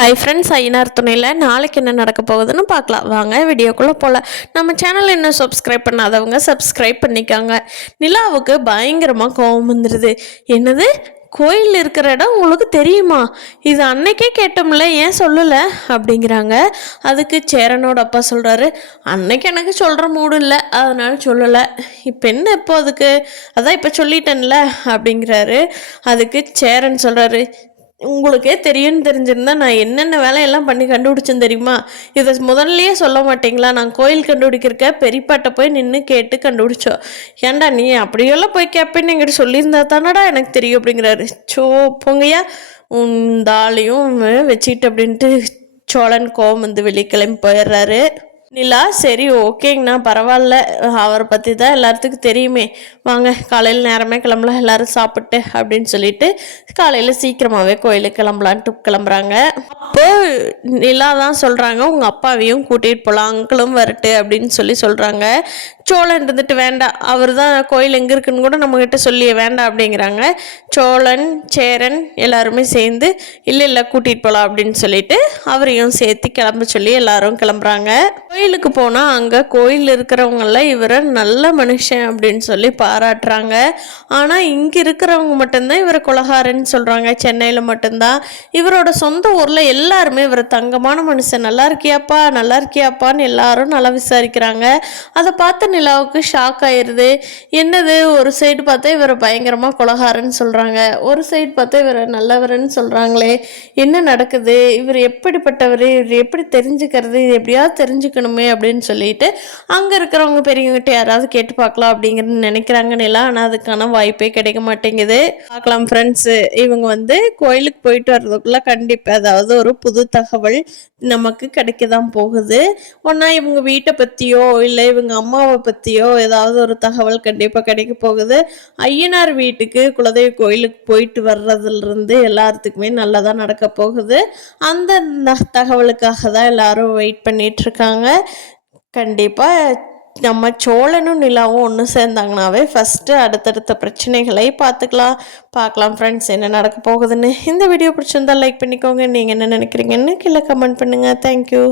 Hi friends, Ayyanar துணையில் நாளைக்கு என்ன நடக்க போகுதுன்னு பார்க்கலாம் வாங்க. வீடியோக்குள்ளே போகலாம். நம்ம சேனல் இன்னும் சப்ஸ்கிரைப் பண்ணாதவங்க சப்ஸ்கிரைப் பண்ணிக்காங்க. நிலாவுக்கு பயங்கரமாக கோபம் வந்துடுது. என்னது, கோயில் இருக்கிற இடம் உங்களுக்கு தெரியுமா? இது அன்னைக்கே கேட்டோம்ல, ஏன் சொல்லலை அப்படிங்கிறாங்க. அதுக்கு சேரனோட அப்பா சொல்கிறாரு, அன்னைக்கு எனக்கு சொல்கிற மூடு இல்லை, அதனால சொல்லலை. இப்போ என்ன, இப்போ அதுக்கு அதான் இப்போ சொல்லிட்டேன்ல அப்படிங்கிறாரு. அதுக்கு சேரன் சொல்கிறாரு, உங்களுக்கே தெரியும்னு தெரிஞ்சிருந்தா நான் என்னென்ன வேலையெல்லாம் பண்ணி கண்டுபிடிச்சேன்னு தெரியுமா? இதை முதல்லையே சொல்ல மாட்டீங்களா? நான் கோயில் கண்டுபிடிக்கிறக்க பெரியப்பாட்ட போய் நின்று கேட்டு கண்டுபிடிச்சோம். ஏன்டா நீ அப்படியெல்லாம் போய் கேட்பேன்னு என்கிட்ட சொல்லியிருந்தா தானடா எனக்கு தெரியும் அப்படிங்கிறாரு. போங்கய்யா, தாலையும் வச்சுக்கிட்டு அப்படின்ட்டு சோழன் கோவம் வந்து வெளியே கிளம்பி போயிடுறாரு. நிலா, சரி ஓகேங்கண்ணா, பரவாயில்ல, அவரை பற்றி தான் எல்லாத்துக்கும் தெரியுமே, வாங்க காலையில் நேரமே கிளம்பலாம் எல்லாரும் சாப்பிட்டு அப்படின்னு சொல்லிட்டு காலையில் சீக்கிரமாகவே கோயிலுக்கு கிளம்பலான்ட்டு கிளம்புறாங்க. அப்போ நிலா தான் சொல்கிறாங்க, உங்கள் அப்பாவையும் கூட்டிகிட்டு போகலாம், அங்கிளும் வரட்டு அப்படின்னு சொல்கிறாங்க. சோழன் இருந்துட்டு வேண்டாம், அவர் தான் கோயில் எங்கே இருக்குன்னு கூட நம்மக்கிட்ட சொல்லியே வேண்டாம் அப்படிங்கிறாங்க. சோழன் சேரன் எல்லாருமே சேர்ந்து இல்லை கூட்டிகிட்டு போகலாம் அப்படின்னு சொல்லிட்டு அவரையும் சேர்த்து கிளம்ப சொல்லி எல்லாரும் கிளம்புறாங்க. கோயிலுக்கு போனால் அங்கே கோயில் இருக்கிறவங்கெல்லாம் இவரை நல்ல மனுஷன் அப்படின்னு சொல்லி பாராட்டுறாங்க. ஆனால் இங்கே இருக்கிறவங்க மட்டும்தான் இவரை கொலகாரன்னு சொல்கிறாங்க. சென்னையில் மட்டும்தான். இவரோட சொந்த ஊரில் எல்லாருமே இவரை தங்கமான மனுஷன், நல்லா இருக்கியாப்பான்னு எல்லாரும் நல்லா விசாரிக்கிறாங்க. அதை பார்த்து நிலாவுக்கு ஷாக் ஆயிடுது. என்னது, ஒரு சைடு பார்த்தா இவரை பயங்கரமாக கொலகாரன்னு சொல்கிறாங்க, ஒரு சைடு பார்த்தா இவரை நல்லவர்ன்னு சொல்கிறாங்களே, என்ன நடக்குது, இவர் எப்படிப்பட்டவர், இவர் எப்படி தெரிஞ்சுக்கிறது, இது எப்படியாவது தெரிஞ்சுக்கணுமே அப்படின்னு சொல்லிட்டு அங்கே இருக்கிறவங்க பெரியவங்கிட்ட யாராவது கேட்டு பார்க்கலாம் அப்படிங்கிறது நினைக்கிறாங்க நிலா. ஆனால் அதுக்கான வாய்ப்பே கிடைக்க மாட்டேங்குது. பார்க்கலாம் ஃப்ரெண்ட்ஸு, இவங்க வந்து கோயிலுக்கு போயிட்டு வர்றதுக்குள்ள கண்டிப்பாக அதாவது ஒரு புது தகவல் நமக்கு கிடைக்க தான் போகுது. ஒன்றா இவங்க வீட்டை பற்றியோ இல்லை இவங்க அம்மாவை பற்றியோ ஏதாவது ஒரு தகவல் கண்டிப்பாக கிடைக்க போகுது. ஐயனார் வீட்டுக்கு குலதெய்வ கோயிலுக்கு போயிட்டு வர்றதுலேருந்து எல்லாத்துக்குமே நல்லதாக நடக்க போகுது. அந்த தகவலுக்காக தான் எல்லாரும் வெயிட் பண்ணிட்டு இருக்காங்க. கண்டிப்பாக நம்ம சோழனும் நிலாவும் ஒன்று சேர்ந்தாங்கனாவே ஃபஸ்ட்டு அடுத்தடுத்த பிரச்சனைகளை பார்க்கலாம் ஃப்ரெண்ட்ஸ், என்ன நடக்க போகுதுன்னு. இந்த வீடியோ பிடிச்சிருந்தா லைக் பண்ணிக்கோங்க. நீங்கள் என்ன நினைக்கிறீங்கன்னு கீழே கமெண்ட் பண்ணுங்கள். தேங்க்யூ.